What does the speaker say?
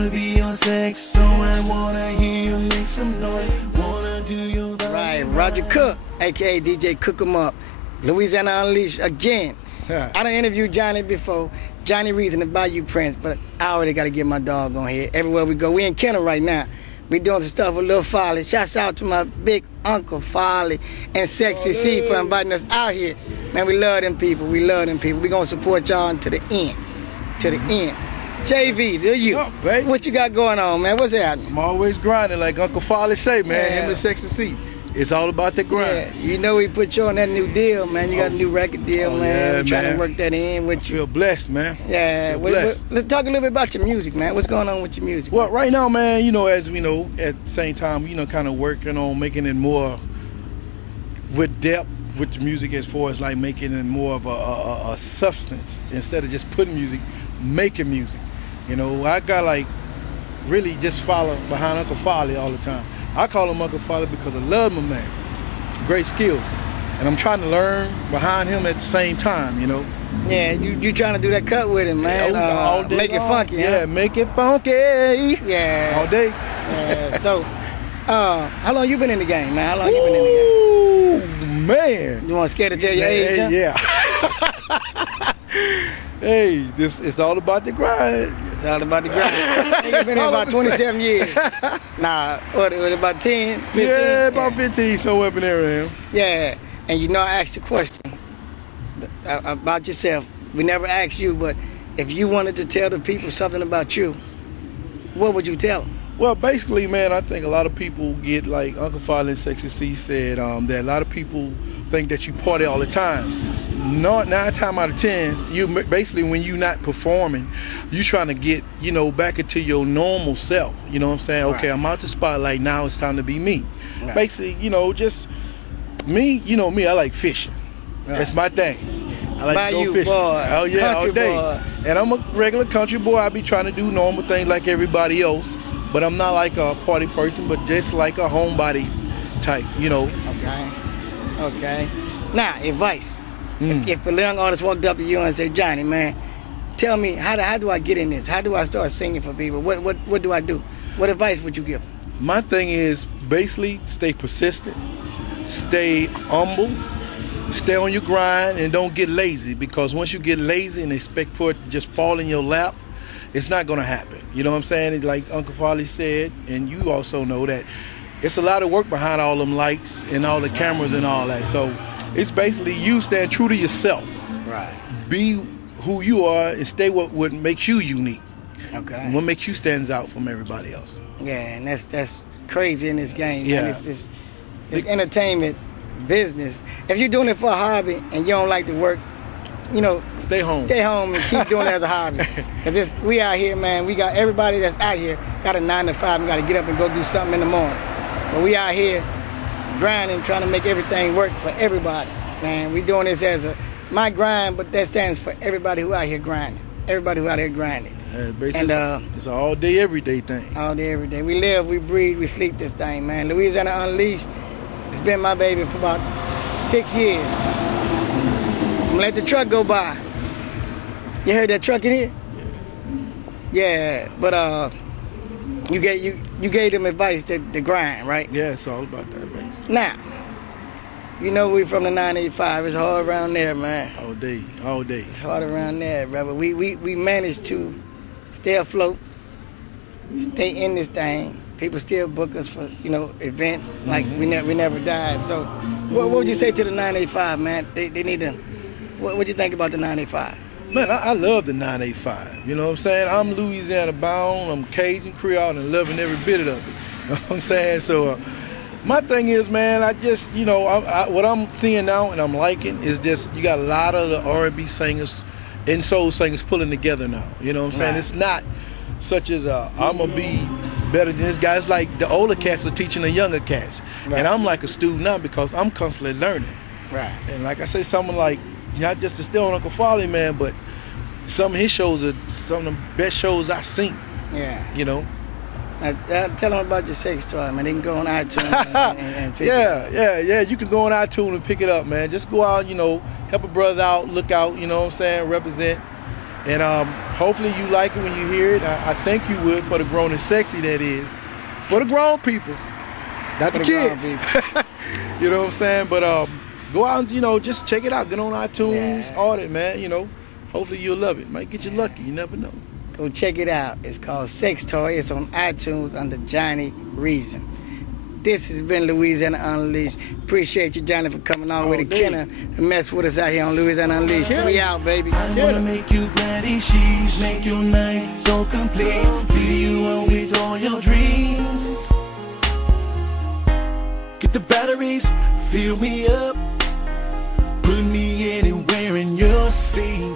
wanna be your sex, so I wanna hear you make some noise. Wanna do your Right, Roger Cook, aka DJ Cook 'em Up, Louisiana Unleashed again. I done interviewed Johnny before, Johnny Reed and the Bayou Prince, but I already got to get my dog on here. Everywhere we go, we in Kenner right now. We doing some stuff with Lil Farley. Shouts out to my big uncle Farley and Sexy C for inviting us out here. Man, we love them people. We love them people. We gonna support y'all to the end. To the end. JV, do you? What's up, baby? What you got going on, man? What's happening? I'm always grinding, like Uncle Farley say, man. Yeah. Him and Sexy C. It's all about the grind. Yeah, you know we put you on that new deal, man. You got a new record deal, man. yeah, We're trying man. to work that in with you. Feel blessed, man. Yeah, Feel blessed. let's talk a little bit about your music, man. What's going on with your music? Well, right now, man, you know, as we know, at the same time, you know, kind of working on making it more with depth with the music, as far as like making it more of a substance instead of just putting music, making music. You know, I got like really just follow behind Uncle Farley all the time. I call him Uncle Farley because I love my man. Great skills. And I'm trying to learn behind him at the same time, you know. Yeah, you trying to do that cut with him, man. All day make it long. funky, Yeah, huh? make it funky. Yeah. All day. Yeah. So, how long you been in the game, man? How long you been in the game? Ooh, man. You want scared to tell your age, huh? Yeah. Hey, this it's all about the grind. It's all about the grind. Nigga been in about 27 years. Nah, what about 10, 15? Yeah, about 15, somewhere up in there, man. Yeah, and you know I asked the question about yourself. We never asked you, but if you wanted to tell the people something about you, what would you tell them? Well, basically, man, I think a lot of people get, like Uncle Farley and Sexy C said, that a lot of people think that you party all the time. No, 9 times out of 10, you basically, when you're not performing, you trying to get, you know, back into your normal self. You know what I'm saying? Right. Okay, I'm out the spotlight, now it's time to be me. Right. Basically, you know, just me, you know me, I like fishing. Right. That's my thing. I like to Bayou go fishing. boy, Oh yeah, all country day. boy. And I'm a regular country boy. I be trying to do normal things like everybody else, but I'm not like a party person, but just like a homebody type, you know. Okay. Okay. Now, advice. If a young artist walked up to you and said, Johnny, man, tell me, how do I get in this? How do I start singing for people? What do I do? What advice would you give? My thing is basically stay persistent, stay humble, stay on your grind, and don't get lazy, because once you get lazy and expect for it to just fall in your lap, it's not gonna happen. You know what I'm saying? Like Uncle Farley said, and you also know that it's a lot of work behind all them lights and all the cameras and all that. So it's basically you stand true to yourself. Right. Be who you are and stay what makes you unique. Okay. What makes you stands out from everybody else. Yeah, and that's crazy in this game. Yeah. Man. It's just it's entertainment business. If you're doing it for a hobby and you don't like to work, you know, Stay home. Stay home and keep doing it as a hobby. Cause we out here, man. We got everybody that's out here got a 9 to 5 and got to get up and go do something in the morning. But we out here grinding, trying to make everything work for everybody. Man, we doing this as my grind, but that stands for everybody who out here grinding. Everybody who out here grinding. And it's an all day, every day thing. All day, every day. We live, we breathe, we sleep this thing, man. Louisiana Unleashed, it's been my baby for about 6 years. I'm gonna let the truck go by. You heard that truck in here? Yeah, but you gave them advice to grind, right? Yeah, it's all about that, basically. Now, you know we from the 985. It's hard around there, man. All day, all day. It's hard around there, brother. We managed to stay afloat, stay in this thing. People still book us for, you know, events like we never died. So, what would you say to the 985, man? They need to. What you think about the 985? Man, I love the 985. You know what I'm saying? I'm Louisiana bound. I'm Cajun Creole and loving every bit of it. You know what I'm saying? So, my thing is, man, I just, you know, what I'm seeing now and I'm liking is just you got a lot of the R&B singers and soul singers pulling together now. You know what I'm saying? Right. It's not such as I'm going to be better than this guy. It's like the older cats are teaching the younger cats. Right. And I'm like a student now because I'm constantly learning. Right. And like I say, someone like, not just to steal on Uncle Farley, man, but some of his shows are some of the best shows I've seen. Yeah. You know? Tell them about your sex toy, man. They can go on iTunes and pick it up. Yeah. You can go on iTunes and pick it up, man. Just go out, you know, help a brother out, look out, you know what I'm saying, represent. And hopefully you like it when you hear it. I think you would, for the grown and sexy, that is. For the grown people, not the kids. You know what I'm saying? But go out and, you know, just check it out. Get on iTunes, all that, man, you know. Hopefully you'll love it. Might get you lucky. You never know. Go check it out. It's called Sex Toy. It's on iTunes under Johnny Reason. This has been Louisiana Unleashed. Appreciate you, Johnny, for coming all the way to Kenner and mess with us out here on Louisiana Unleashed. We out, baby. I wanna make you granny sheets, make your night so complete. Be you on with all your dreams. Get the batteries, fill me up, put me anywhere in your seat.